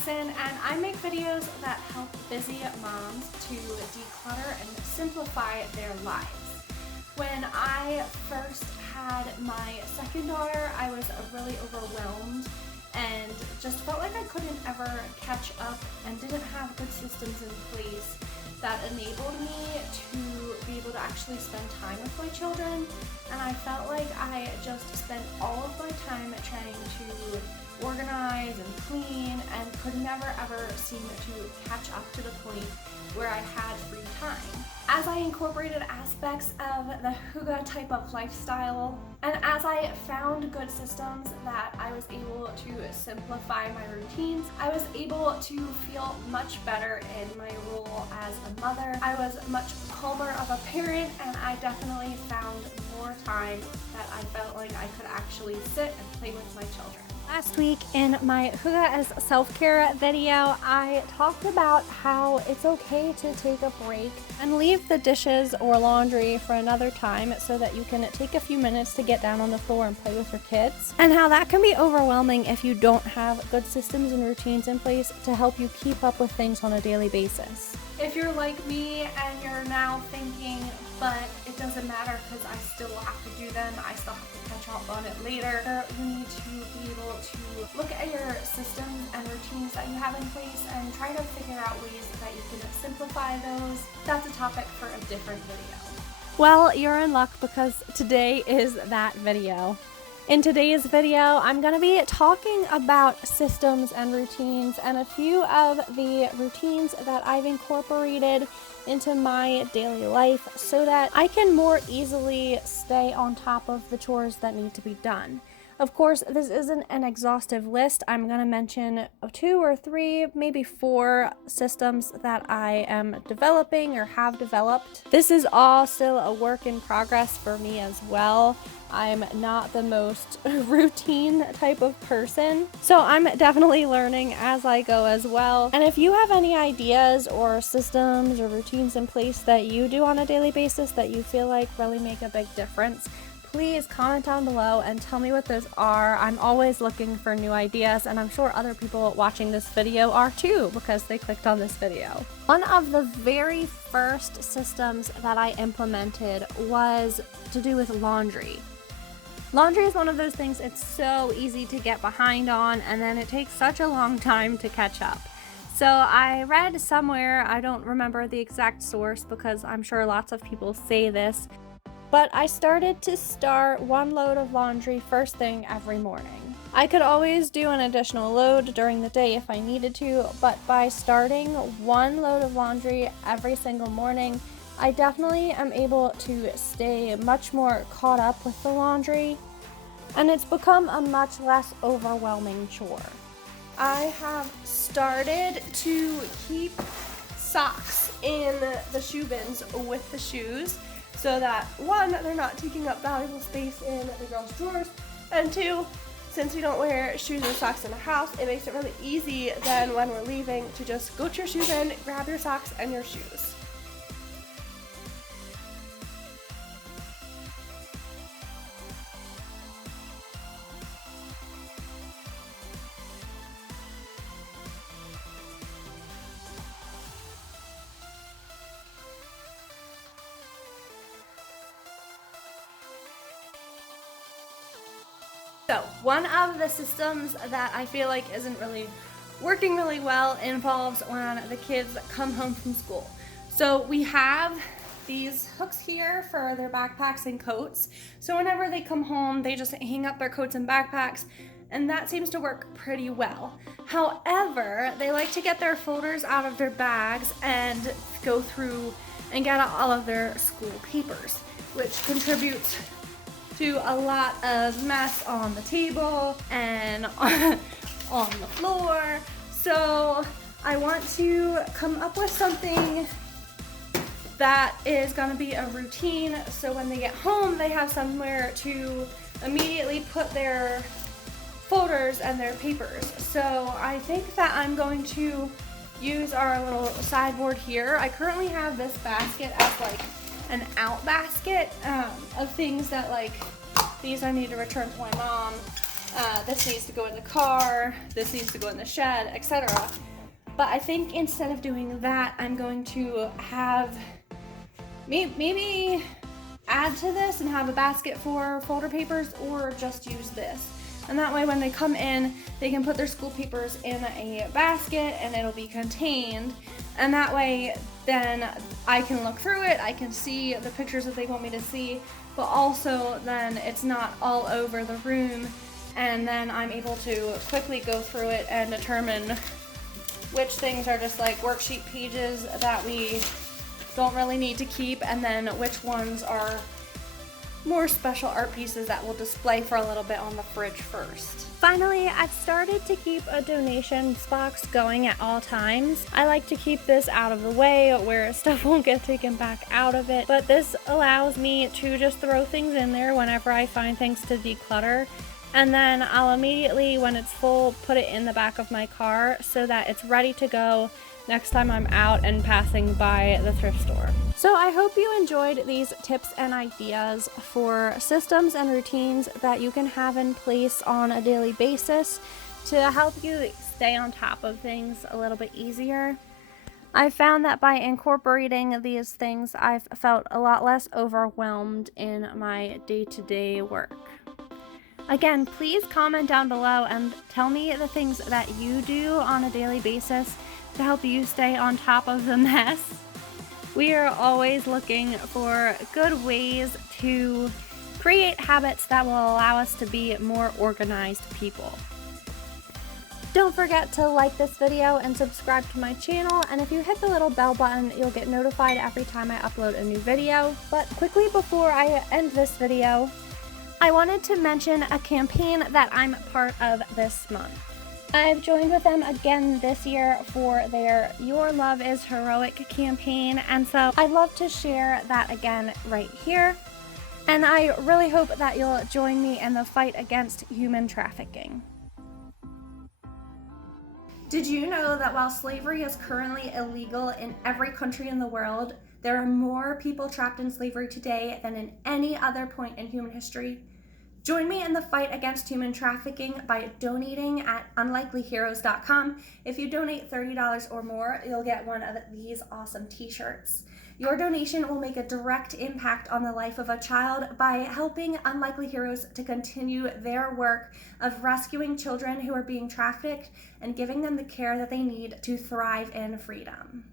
Mixon, and I make videos that help busy moms to declutter and simplify their lives. When I first had my second daughter, I was really overwhelmed and just felt like I couldn't ever catch up and didn't have good systems in place that enabled me to be able to actually spend time with my children. And I felt like I just spent all of my time trying to organize and clean and could never ever seem to catch up to the point where I had free time. As I incorporated aspects of the hygge type of lifestyle, and as I found good systems that I was able to simplify my routines, I was able to feel much better in my role as a mother. I was much calmer of a parent, and I definitely found more time that I felt like I could actually sit and play with my children. Last week in my hygge as self-care video, I talked about how it's okay to take a break and leave the dishes or laundry for another time so that you can take a few minutes to get down on the floor and play with your kids, and how that can be overwhelming if you don't have good systems and routines in place to help you keep up with things on a daily basis. If you're like me and you're now thinking, but it doesn't matter because I still have to do them, I still have to catch up on it later, you need to be able to look at your systems and routines that you have in place and try to figure out ways that you can simplify those. That's a topic for a different video. Well, you're in luck because today is that video. In today's video, I'm going to be talking about systems and routines and a few of the routines that I've incorporated into my daily life so that I can more easily stay on top of the chores that need to be done. Of course, this isn't an exhaustive list. I'm going to mention 2 or 3, maybe 4 systems that I am developing or have developed. This is all still a work in progress for me as well. I'm not the most routine type of person, so I'm definitely learning as I go as well. And if you have any ideas or systems or routines in place that you do on a daily basis that you feel like really make a big difference, please comment down below and tell me what those are. I'm always looking for new ideas, and I'm sure other people watching this video are too because they clicked on this video. One of the very first systems that I implemented was to do with laundry. Laundry is one of those things it's so easy to get behind on, and then it takes such a long time to catch up. So I read somewhere, I don't remember the exact source because I'm sure lots of people say this, but I started to start 1 load of laundry first thing every morning. I could always do an additional load during the day if I needed to, but by starting 1 load of laundry every single morning, I definitely am able to stay much more caught up with the laundry, and it's become a much less overwhelming chore. I have started to keep socks in the shoe bins with the shoes so that 1, they're not taking up valuable space in the girls' drawers, and 2, since we don't wear shoes or socks in the house, it makes it really easy then when we're leaving to just go to your shoe bin, grab your socks and your shoes. So, one of the systems that I feel like isn't really working really well involves when the kids come home from school. So we have these hooks here for their backpacks and coats. So whenever they come home, they just hang up their coats and backpacks, and that seems to work pretty well. However, they like to get their folders out of their bags and go through and get out all of their school papers, which contributes to a lot of mess on the table and on the floor. So I want to come up with something that is going to be a routine so when they get home they have somewhere to immediately put their folders and their papers. So I think that I'm going to use our little sideboard here. I currently have this basket as like an out basket of things that like these I need to return to my mom, This needs to go in the car, this needs to go in the shed, etc. But I think instead of doing that, I'm going to have maybe add to this and have a basket for folder papers, or just use this. And that way when they come in, they can put their school papers in a basket and it'll be contained. And that way then I can look through it, I can see the pictures that they want me to see, but also then it's not all over the room, and then I'm able to quickly go through it and determine which things are just like worksheet pages that we don't really need to keep, and then which ones are more special art pieces that we'll display for a little bit on the fridge first. Finally, I've started to keep a donations box going at all times. I like to keep this out of the way where stuff won't get taken back out of it, but this allows me to just throw things in there whenever I find things to declutter, and then I'll immediately, when it's full, put it in the back of my car so that it's ready to go next time I'm out and passing by the thrift store. So I hope you enjoyed these tips and ideas for systems and routines that you can have in place on a daily basis to help you stay on top of things a little bit easier. I found that by incorporating these things, I've felt a lot less overwhelmed in my day-to-day work. Again, please comment down below and tell me the things that you do on a daily basis to help you stay on top of the mess. We are always looking for good ways to create habits that will allow us to be more organized people. Don't forget to like this video and subscribe to my channel, and if you hit the little bell button, you'll get notified every time I upload a new video. But quickly before I end this video, I wanted to mention a campaign that I'm part of this month. I've joined with them again this year for their Your Love is Heroic campaign, and so I'd love to share that again right here. And I really hope that you'll join me in the fight against human trafficking. Did you know that while slavery is currently illegal in every country in the world, there are more people trapped in slavery today than in any other point in human history? Join me in the fight against human trafficking by donating at unlikelyheroes.com. If you donate $30 or more, you'll get one of these awesome t-shirts. Your donation will make a direct impact on the life of a child by helping Unlikely Heroes to continue their work of rescuing children who are being trafficked and giving them the care that they need to thrive in freedom.